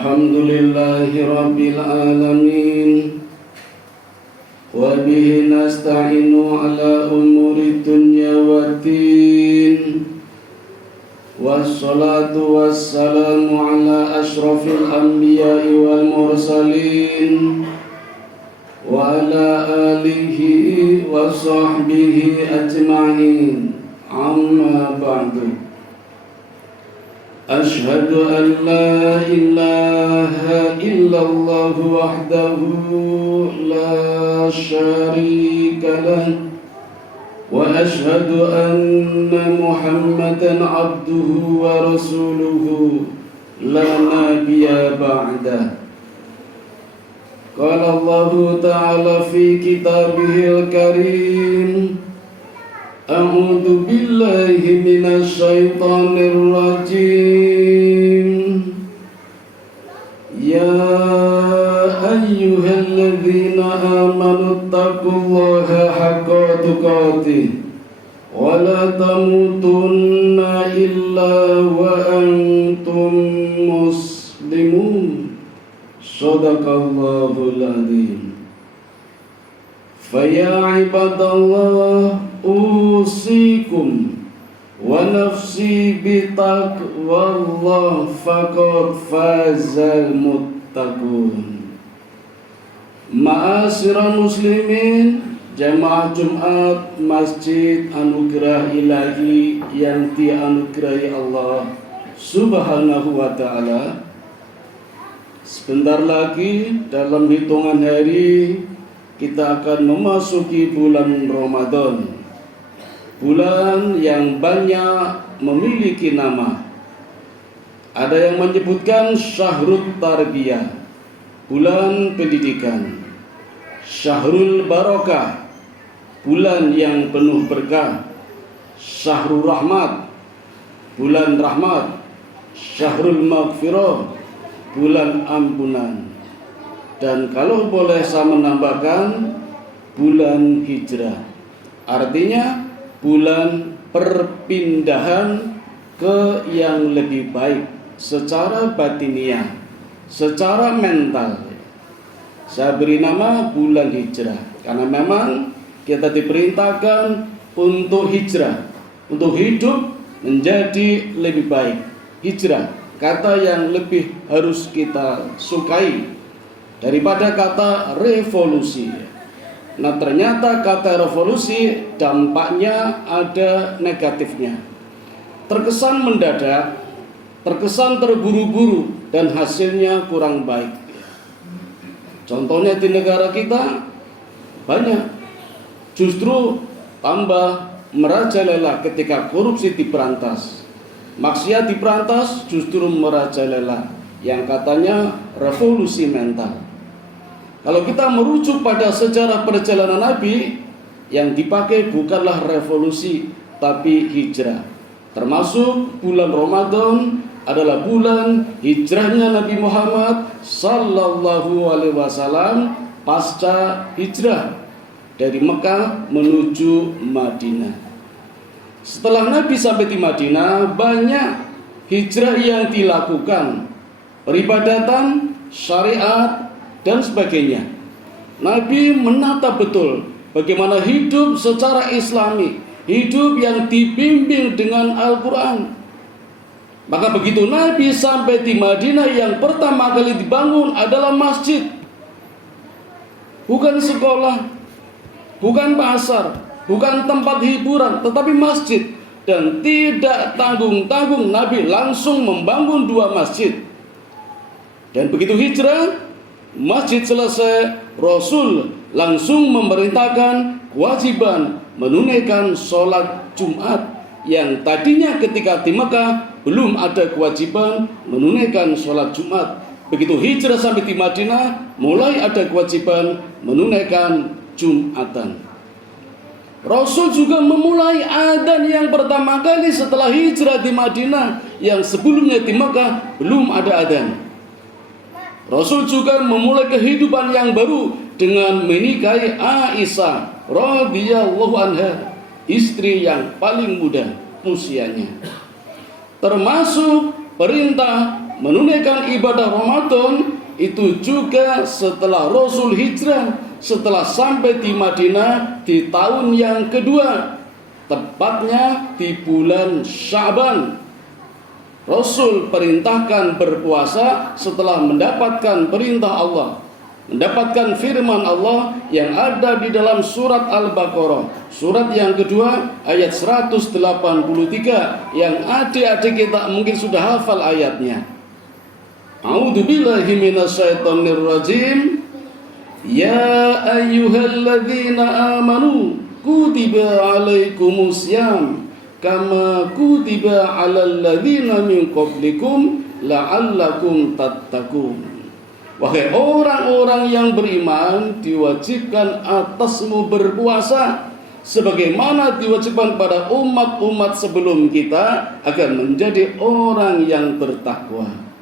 Alhamdulillahi Rabbil Alamin. Wa bihi nasta'inu ala umuri dunya waddin. Wassalatu wassalamu ala ashrafil anbiya'i wal mursalin wa ala alihi wa sahbihi ajma'in. Amma ba'du. Ashhadu an la ilaha illallah wahdahu la syarika lah wa ashhadu anna Muhammadan abduhu wa rasuluhu la nabiyya ba'dah. Qala Allah ta'ala fi kitabihil karim, A'udzu billahi minasy syaithanir rajim. Ya ayyuhalladzina amanu taqullaha haqqa tuqatih wa la tamutunna illa wa antum muslimun. Shadaqallahul adzim. Faya ibadallah, usikum wa nafsi bitaqwallah faqad fazal muttaqun. Ma'asyiral muslimin, jamaah Jumat Masjid Anugerah Ilahi yang dianugerahi Allah Subhanahu wa ta'ala. Sebentar lagi dalam hitungan hari kita akan memasuki bulan Ramadan, bulan yang banyak memiliki nama. Ada yang menyebutkan Syahrul Tarbiyah, bulan pendidikan, Syahrul Barakah, bulan yang penuh berkah, Syahrul Rahmat, bulan rahmat, Syahrul Maghfirah, bulan ampunan. Dan kalau boleh saya menambahkan, bulan hijrah, artinya bulan perpindahan ke yang lebih baik secara batiniah, secara mental. Saya beri nama bulan hijrah karena memang kita diperintahkan untuk hijrah, untuk hidup menjadi lebih baik. Hijrah, kata yang lebih harus kita sukai daripada kata revolusi. Nah, ternyata kata revolusi dampaknya ada negatifnya. Terkesan mendadak, terkesan terburu-buru, dan hasilnya kurang baik. Contohnya di negara kita banyak justru tambah merajalela ketika korupsi diberantas, maksiat diberantas, justru merajalela yang katanya revolusi mental. Kalau kita merujuk pada sejarah perjalanan Nabi, yang dipakai bukanlah revolusi tapi hijrah. Termasuk bulan Ramadan adalah bulan hijrahnya Nabi Muhammad sallallahu alaihi wasallam pasca hijrah dari Mekah menuju Madinah. Setelah Nabi sampai di Madinah, banyak hijrah yang dilakukan, peribadatan, syariat, dan sebagainya. Nabi menata betul bagaimana hidup secara islami, hidup yang dibimbing dengan Al-Quran. Maka begitu Nabi sampai di Madinah, yang pertama kali dibangun adalah masjid. Bukan sekolah, bukan pasar, bukan tempat hiburan, tetapi masjid. Dan tidak tanggung-tanggung Nabi langsung membangun 2 masjid. Dan begitu hijrah, masjid selesai, Rasul langsung memerintahkan kewajiban menunaikan sholat Jumat, yang tadinya ketika di Mekah belum ada kewajiban menunaikan sholat Jumat. Begitu hijrah sampai di Madinah, mulai ada kewajiban menunaikan Jumatan. Rasul juga memulai adzan yang pertama kali setelah hijrah di Madinah, yang sebelumnya di Mekah belum ada adzan. Rasul juga memulai kehidupan yang baru dengan menikahi Aisyah radhiyallahu anha, istri yang paling muda usianya. Termasuk perintah menunaikan ibadah Ramadan itu juga setelah Rasul hijrah, setelah sampai di Madinah di tahun yang kedua, tepatnya di bulan Sya'ban. Rasul perintahkan berpuasa setelah mendapatkan perintah Allah, mendapatkan firman Allah yang ada di dalam surat Al-Baqarah, surat yang kedua ayat 183, yang adik-adik kita mungkin sudah hafal ayatnya. A'udzubillahi minasyaitonir rajim. Ya ayyuhalladzina amanu kutiba alaikumusiyam kama kutiba alal ladzina min qablikum la'allakum tattaqun. Wahai orang-orang yang beriman, diwajibkan atasmu berpuasa sebagaimana diwajibkan pada umat-umat sebelum kita agar menjadi orang yang bertakwa.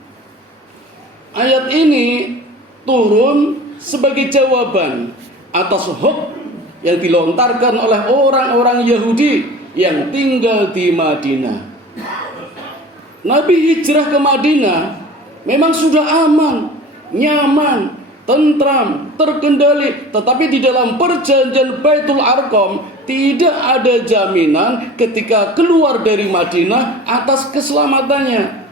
Ayat ini turun sebagai jawaban atas hukm yang dilontarkan oleh orang-orang Yahudi yang tinggal di Madinah. Nabi hijrah ke Madinah memang sudah aman, nyaman, tentram, terkendali, tetapi di dalam perjanjian Baitul Arqam tidak ada jaminan ketika keluar dari Madinah atas keselamatannya.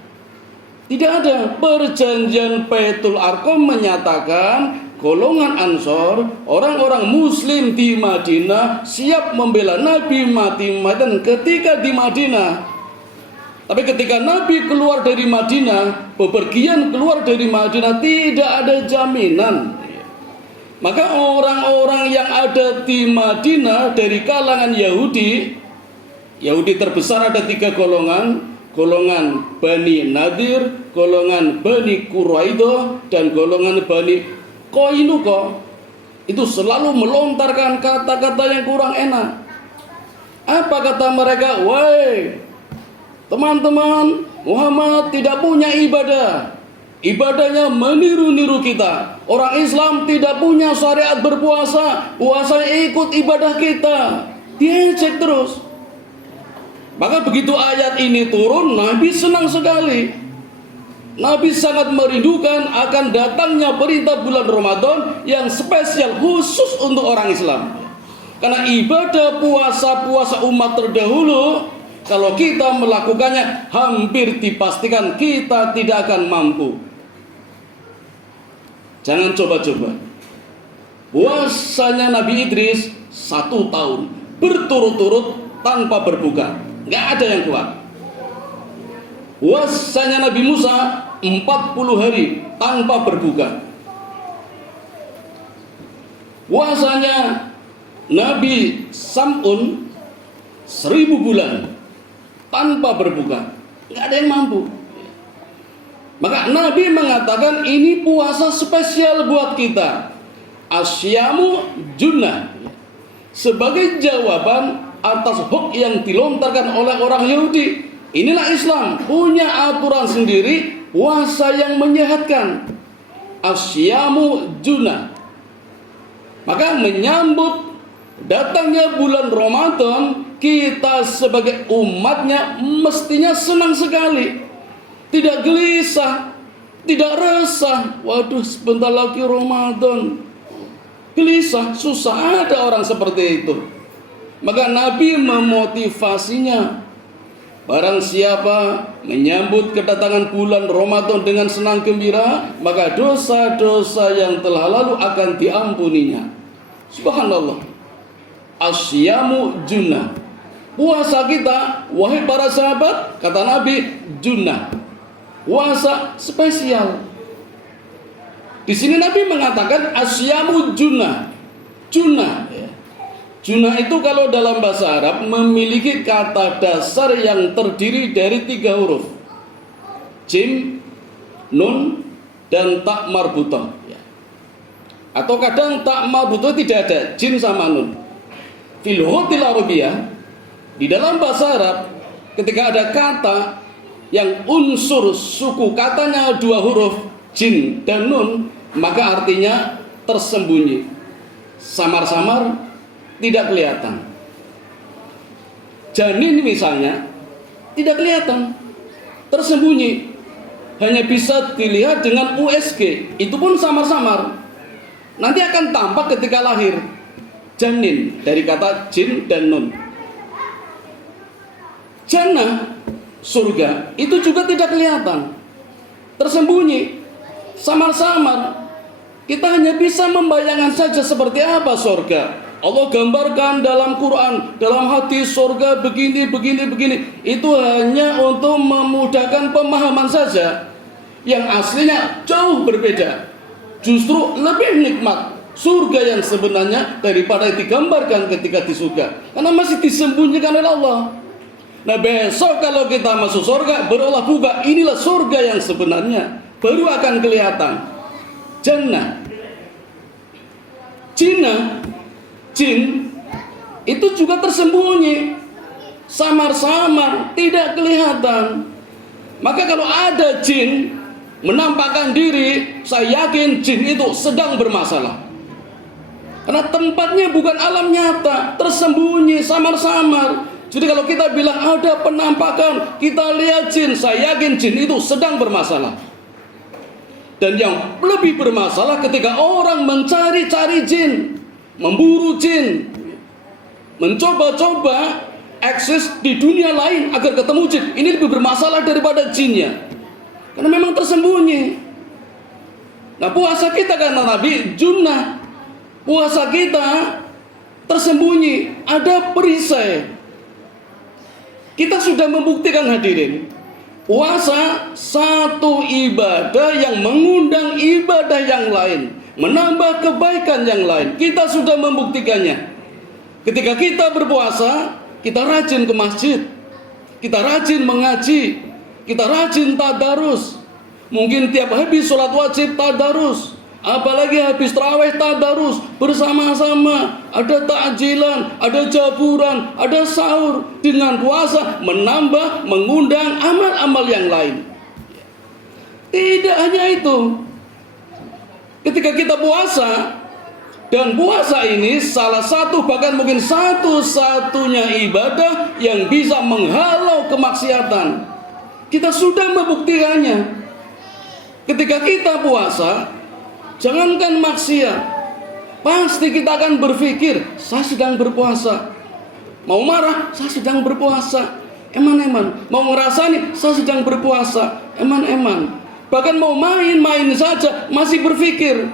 Tidak ada. Perjanjian Baitul Arqam menyatakan golongan Ansor, orang-orang Muslim di Madinah siap membela Nabi mati-matian ketika di Madinah. Tapi ketika Nabi keluar dari Madinah, bepergian keluar dari Madinah, tidak ada jaminan. Maka orang-orang yang ada di Madinah dari kalangan Yahudi terbesar ada 3 golongan. Golongan Bani Nadir, golongan Bani Quraidah, dan golongan Bani Qainuqa. Itu selalu melontarkan kata-kata yang kurang enak. Apa kata mereka? Woi, teman-teman, Muhammad tidak punya ibadah. Ibadahnya meniru-niru kita. Orang Islam tidak punya syariat berpuasa. Puasa ikut ibadah kita. Diejek terus. Maka begitu ayat ini turun, Nabi senang sekali. Nabi sangat merindukan akan datangnya perintah bulan Ramadan yang spesial khusus untuk orang Islam. Karena ibadah puasa umat terdahulu, kalau kita melakukannya, hampir dipastikan kita tidak akan mampu. Jangan coba-coba. Puasanya Nabi Idris 1 tahun berturut-turut tanpa berbuka, nggak ada yang kuat. Puasanya Nabi Musa 40 hari tanpa berbuka. Puasanya Nabi Sam'un 1000 bulan tanpa berbuka, nggak ada yang mampu. Maka Nabi mengatakan ini puasa spesial buat kita. Asyamu junnah, sebagai jawaban atas hukm yang dilontarkan oleh orang Yahudi. Inilah Islam, punya aturan sendiri, puasa yang menyehatkan. Asyamu junnah. Maka menyambut datangnya bulan Ramadan, kita sebagai umatnya mestinya senang sekali. Tidak gelisah, tidak resah. Waduh, sebentar lagi Ramadan. Gelisah, susah, ada orang seperti itu. Maka Nabi memotivasinya. Barang siapa menyambut kedatangan bulan Ramadan dengan senang gembira, maka dosa-dosa yang telah lalu akan diampuninya. Subhanallah. Asyamu junnah. Puasa kita, wahai para sahabat, kata Nabi, junnah. Puasa spesial. Di sini Nabi mengatakan asyamu junnah. Junnah. Junnah itu kalau dalam bahasa Arab memiliki kata dasar yang terdiri dari 3 huruf. Jim, nun, dan tak marbutah. Atau kadang tak marbutah tidak ada, jim sama nun. Fil lughatil arabiyyah, di dalam bahasa Arab ketika ada kata yang unsur suku katanya 2 huruf, jim dan nun, maka artinya tersembunyi, samar-samar, tidak kelihatan. Janin misalnya tidak kelihatan, tersembunyi. hanya bisa dilihat dengan USG, itu pun samar-samar. Nanti akan tampak ketika lahir. Janin, dari kata jin dan nun. Jannah, surga, itu juga tidak kelihatan, tersembunyi, samar-samar. Kita hanya bisa membayangkan saja seperti apa surga. Allah gambarkan dalam Quran, dalam hadis, surga begini, begini, begini. Itu hanya untuk memudahkan pemahaman saja. Yang aslinya jauh berbeda. Justru lebih nikmat surga yang sebenarnya daripada yang digambarkan ketika di surga. Karena masih disembunyikan oleh Allah. Nah, besok kalau kita masuk surga, berolah buka, inilah surga yang sebenarnya. Baru akan kelihatan. Jannah. Jin itu juga tersembunyi, samar-samar, tidak kelihatan. Maka kalau ada jin menampakkan diri, saya yakin jin itu sedang bermasalah. Karena tempatnya bukan alam nyata, tersembunyi, samar-samar. Jadi kalau kita bilang ada penampakan, kita lihat jin, saya yakin jin itu sedang bermasalah. Dan yang lebih bermasalah ketika orang mencari-cari jin, memburu jin, mencoba-coba akses di dunia lain agar ketemu jin. Ini lebih bermasalah daripada jinnya, karena memang tersembunyi. Nah, puasa kita kata Nabi junnah, puasa kita tersembunyi, ada perisai. Kita sudah membuktikan hadirin, puasa satu ibadah yang mengundang ibadah yang lain, menambah kebaikan yang lain. Kita sudah membuktikannya. Ketika kita berpuasa, kita rajin ke masjid, kita rajin mengaji, kita rajin tadarus. Mungkin tiap habis sholat wajib tadarus, apalagi habis tarawih tadarus bersama-sama. Ada takjilan, ada jaburan, ada sahur. Dengan puasa menambah, mengundang amal-amal yang lain. Tidak hanya itu, ketika kita puasa, dan puasa ini salah satu, bahkan mungkin satu-satunya ibadah yang bisa menghalau kemaksiatan. Kita sudah membuktikannya. Ketika kita puasa, jangankan maksiat, pasti kita akan berpikir, saya sedang berpuasa. Mau marah, saya sedang berpuasa. Eman-eman. Mau ngerasani, saya sedang berpuasa. Eman-eman. Bahkan mau main-main saja masih berpikir.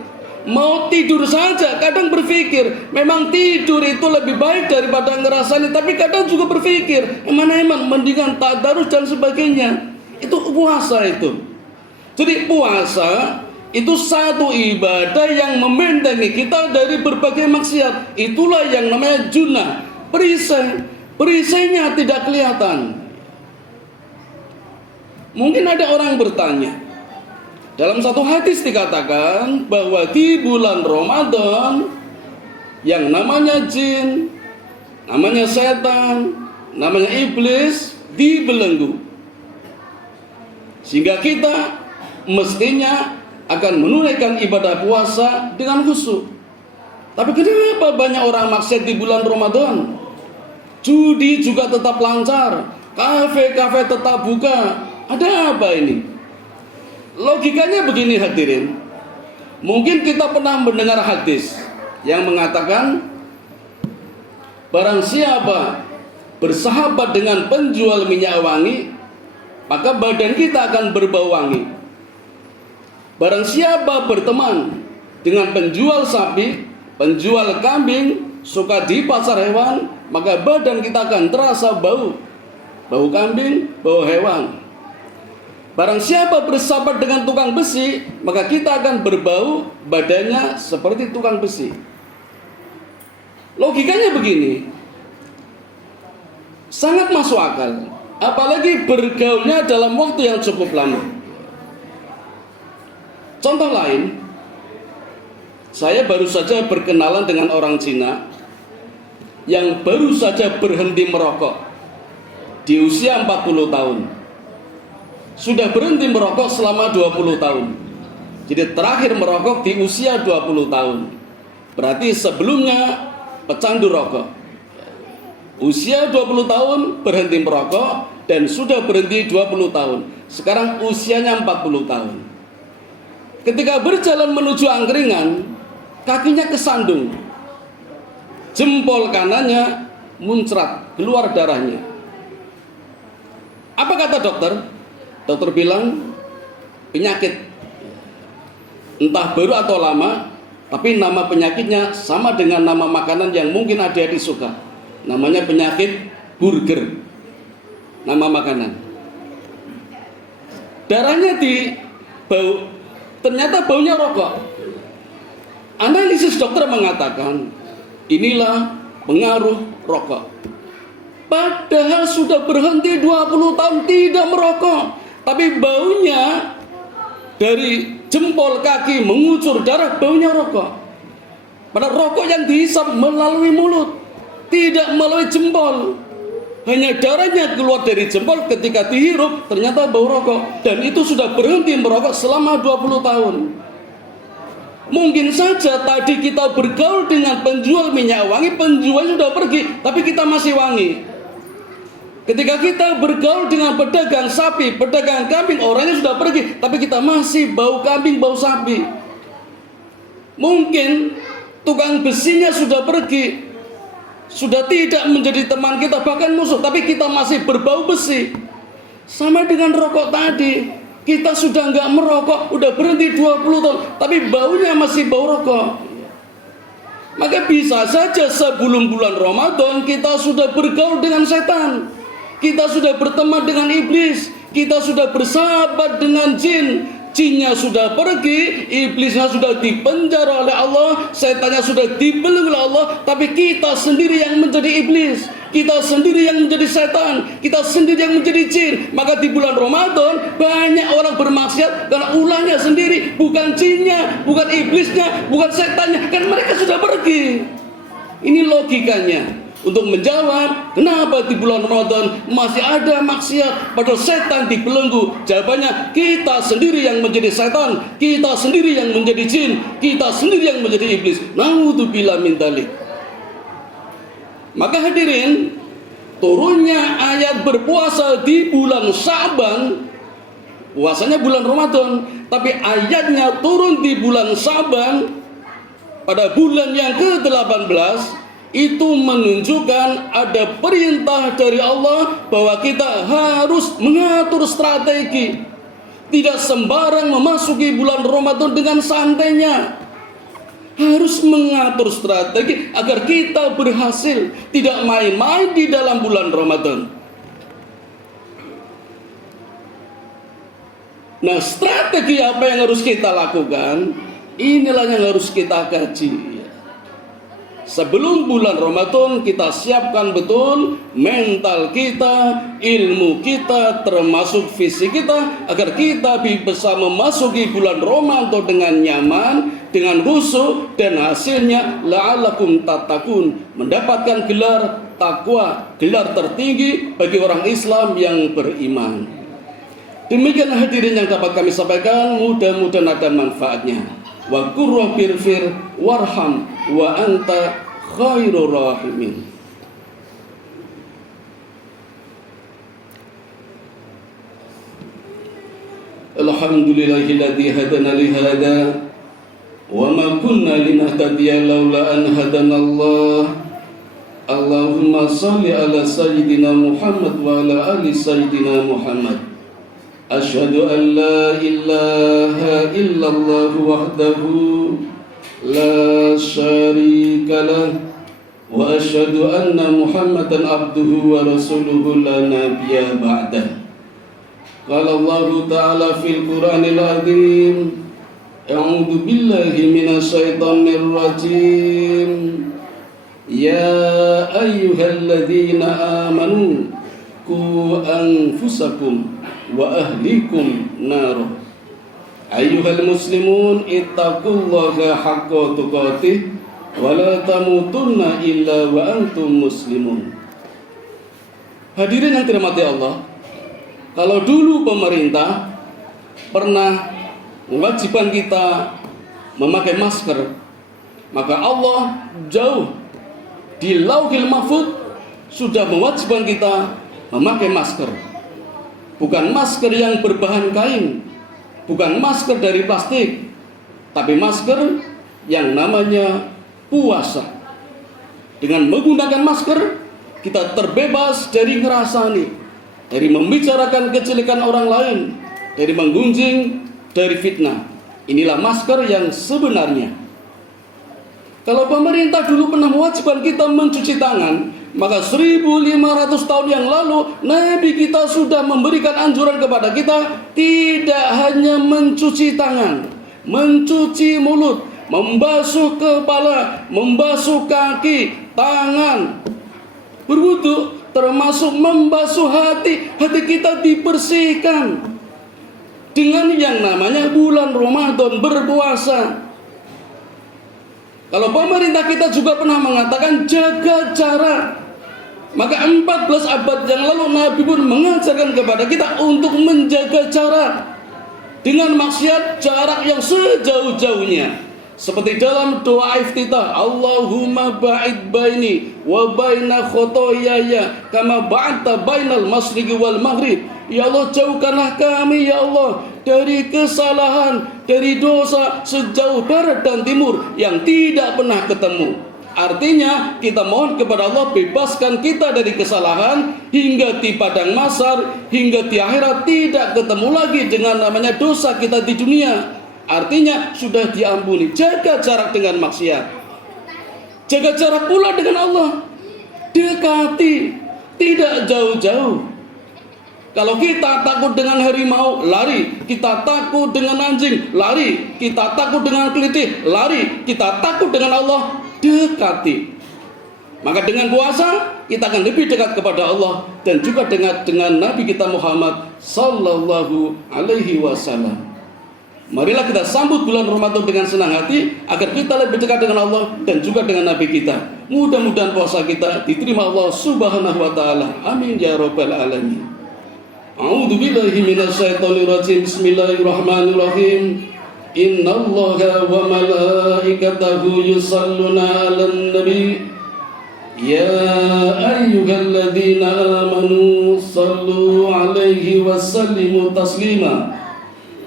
Mau tidur saja kadang berpikir. Memang tidur itu lebih baik daripada ngerasani, tapi kadang juga berpikir, eman-eman, mendingan tadarus dan sebagainya. Itu puasa itu. Jadi puasa itu satu ibadah yang membentengi kita dari berbagai maksiat. Itulah yang namanya junnah, perisai. Perisainya tidak kelihatan. Mungkin ada orang bertanya, dalam satu hadis dikatakan bahwa di bulan Ramadan yang namanya jin, namanya setan, namanya iblis dibelenggu. Sehingga kita mestinya akan menunaikan ibadah puasa dengan khusyuk. Tapi kenapa banyak orang maksiat di bulan Ramadan? Judi juga tetap lancar, kafe-kafe tetap buka. Ada apa ini? Logikanya begini hadirin. Mungkin kita pernah mendengar hadis yang mengatakan, barang siapa bersahabat dengan penjual minyak wangi, maka badan kita akan berbau wangi. Barang siapa berteman dengan penjual sapi, penjual kambing, suka di pasar hewan, maka badan kita akan terasa bau kambing, bau hewan. Barang siapa bersahabat dengan tukang besi, maka kita akan berbau badannya seperti tukang besi. Logikanya begini, sangat masuk akal. Apalagi bergaulnya dalam waktu yang cukup lama. Contoh lain, saya baru saja berkenalan dengan orang Cina yang baru saja berhenti merokok di usia 40 tahun. Sudah berhenti merokok selama 20 tahun. Jadi terakhir merokok di usia 20 tahun. Berarti sebelumnya pecandu rokok. Usia 20 tahun berhenti merokok dan sudah berhenti 20 tahun. Sekarang usianya 40 tahun. Ketika berjalan menuju angkringan, kakinya kesandung. Jempol kanannya muncrat, keluar darahnya. Apa kata dokter? Dokter bilang penyakit. Entah baru atau lama, tapi nama penyakitnya sama dengan nama makanan yang mungkin adik-adik suka. Namanya penyakit burger. Nama makanan. Darahnya di bau, ternyata baunya rokok. Analisis dokter mengatakan inilah pengaruh rokok. Padahal sudah berhenti 20 tahun tidak merokok, tapi baunya dari jempol kaki mengucur darah, baunya rokok. Padahal rokok yang dihisap melalui mulut, tidak melalui jempol. Hanya darahnya keluar dari jempol, ketika dihirup ternyata bau rokok. Dan itu sudah berhenti merokok selama 20 tahun. Mungkin saja tadi kita bergaul dengan penjual minyak wangi, penjualnya sudah pergi, tapi kita masih wangi. Ketika kita bergaul dengan pedagang sapi, pedagang kambing, orangnya sudah pergi, tapi kita masih bau kambing, bau sapi. Mungkin tukang besinya sudah pergi, sudah tidak menjadi teman kita, bahkan musuh, tapi kita masih berbau besi. Sama dengan rokok tadi, kita sudah nggak merokok, udah berhenti 20 tahun, tapi baunya masih bau rokok. Maka bisa saja sebelum bulan Ramadan kita sudah bergaul dengan setan, kita sudah berteman dengan iblis, kita sudah bersahabat dengan jin. Jinnya sudah pergi, iblisnya sudah dipenjara oleh Allah, setannya sudah dibelenggu oleh Allah, tapi kita sendiri yang menjadi iblis, kita sendiri yang menjadi setan, kita sendiri yang menjadi jin. Maka di bulan Ramadan banyak orang bermaksiat karena ulahnya sendiri, bukan jinnya, bukan iblisnya, bukan setannya, kan mereka sudah pergi. Ini logikanya. Untuk menjawab kenapa di bulan Ramadan masih ada maksiat padahal setan dibelenggu, jawabannya kita sendiri yang menjadi setan, kita sendiri yang menjadi jin, kita sendiri yang menjadi iblis. Naudzubillah min dzalik. Maka hadirin, turunnya ayat berpuasa di bulan Sya'ban, puasanya bulan Ramadan, tapi ayatnya turun di bulan Sya'ban pada bulan yang ke-18, itu menunjukkan ada perintah dari Allah bahwa kita harus mengatur strategi. Tidak sembarang memasuki bulan Ramadan dengan santainya. Harus mengatur strategi agar kita berhasil, tidak main-main di dalam bulan Ramadan. Nah, strategi apa yang harus kita lakukan? Inilah yang harus kita kaji. Sebelum bulan Ramadan kita siapkan betul mental kita, ilmu kita, termasuk fisik kita, agar kita bisa memasuki bulan Ramadan dengan nyaman, dengan khusyuk, dan hasilnya la'allakum tattaqun, mendapatkan gelar takwa, gelar tertinggi bagi orang Islam yang beriman. Demikian hadirin yang dapat kami sampaikan, mudah-mudahan ada manfaatnya. Wa qur rabbirfir warham wa anta khairur rahimin. Alhamdulillahilladzi hadana li hada wa ma kunna linahtadiya laula an hadanallah. Allahumma shalli ala sayyidina Muhammad wa ala ali sayyidina Muhammad. Asyhadu an la ilaha illallah wahdahu la syarika lah wa asyhadu anna Muhammadan abduhu wa rasuluhu la nabiyya ba'dah. Qala Allah ta'ala fil Qur'anil azim, a'udzu billahi minasy syaithanir rajim. Ya ayyuhalladzina amanu qu anfusakum wa ahlikum nar. Ayyuhal muslimun ittaqullaha haqqa tuqatih wa la tamutunna illa wa antum muslimun. Hadirin yang dirahmati Allah, kalau dulu pemerintah pernah mewajibkan kita memakai masker, maka Allah jauh di Lauhil Mahfuz sudah mewajibkan kita memakai masker. bukan masker yang berbahan kain, bukan masker dari plastik, tapi masker yang namanya puasa. Dengan menggunakan masker, kita terbebas dari ngerasani, dari membicarakan kejelekan orang lain, dari menggunjing, dari fitnah. Inilah masker yang sebenarnya. Kalau pemerintah dulu pernah mewajibkan kita mencuci tangan, maka 1500 tahun yang lalu Nabi kita sudah memberikan anjuran kepada kita tidak hanya mencuci tangan, mencuci mulut, membasuh kepala, membasuh kaki, tangan, berwudu, termasuk membasuh hati. Hati kita dibersihkan dengan yang namanya bulan Ramadan, berpuasa. Kalau pemerintah kita juga pernah mengatakan jaga jarak, maka 14 abad yang lalu Nabi pun mengajarkan kepada kita untuk menjaga jarak dengan maksiat jarak yang sejauh-jauhnya. Seperti dalam doa iftitah, Allahumma ba'id baini wa baina khotoyaya kama ba'adta bainal masriqi wal maghrib. Ya Allah, jauhkanlah kami ya Allah dari kesalahan, dari dosa sejauh barat dan timur yang tidak pernah ketemu. Artinya kita mohon kepada Allah bebaskan kita dari kesalahan hingga di padang mahsyar, hingga di akhirat tidak ketemu lagi dengan namanya dosa kita di dunia. Artinya sudah diampuni. Jaga jarak dengan maksiat, jaga jarak pula dengan Allah. Dekati, tidak jauh-jauh. Kalau kita takut dengan harimau, lari. Kita takut dengan anjing, lari. Kita takut dengan kelitih, lari. Kita takut dengan Allah, dekati. Maka dengan puasa kita akan lebih dekat kepada Allah dan juga dengan Nabi kita Muhammad sallallahu alaihi wasallam. Marilah kita sambut bulan Ramadan dengan senang hati agar kita lebih dekat dengan Allah dan juga dengan Nabi kita. Mudah-mudahan puasa kita diterima Allah Subhanahu wa taala. Amin ya rabbal alamin. A'udzu billahi minasyaitonir rajim. Bismillahirrahmanirrahim. Innallaha wa malaikatahu yusholluna 'alan nabi. Ya ayyuhalladzina amanu shallu 'alaihi wa sallimu taslima.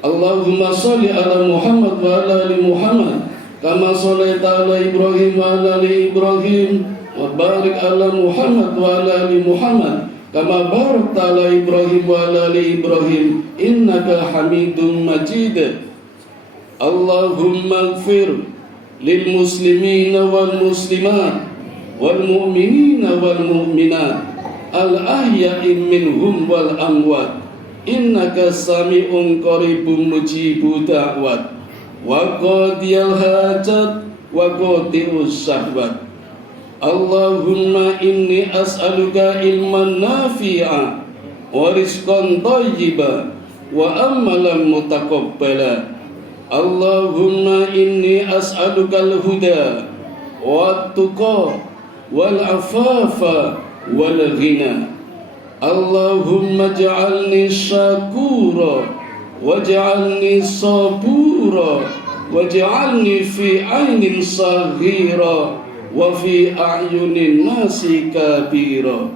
Allahumma sholli ala Muhammad wa ala ali Muhammad kama shallaita ala Ibrahim wa ala ali Ibrahim wa barik ala Muhammad wa ala ali Muhammad kama barakta ala Ibrahim wa ala ali Ibrahim innaka Hamidum Majid. Allahumma ighfir lil muslimina wal muslimat wal mu'minina wal mu'minat al ahya'i minhum wal amwat innaka sami'un qaribun mujibud da'wat wa qadiyal hajat wa qati'us syahwat. Allahumma inni as'aluka ilman nafi'a wa rizqan thayyiba wa amalan mutaqabbala. Allahumma inni as'aluka al-huda wa tuqa wal afafa wal ghina. Allahumma ja'alni syakura waj'alni sabura waj'alni fi ainin saghira wa fi a'yunin nasi kabira.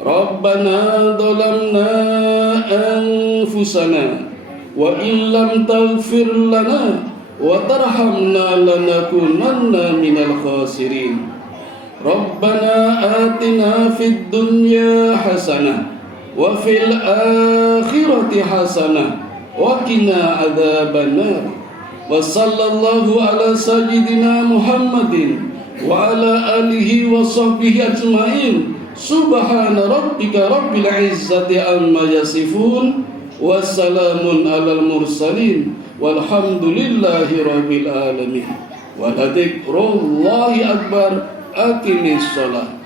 Rabbana dhalamna anfusana wa illam taghfir lana wa tarhamna lanakunanna minal khasirin. Rabbana atina fid dunya hasanah wa fil akhirati hasanah wa qina adzabannar. Wa sallallahu ala sayyidina Muhammadin wa ala alihi wa sahbihi ajmain. Subhana rabbika rabbil izzati amma yasifun wa salamun alal mursalin walhamdulillahi rabbil alamin. Wa la dzikrullahi akbar. Aqimis shalah.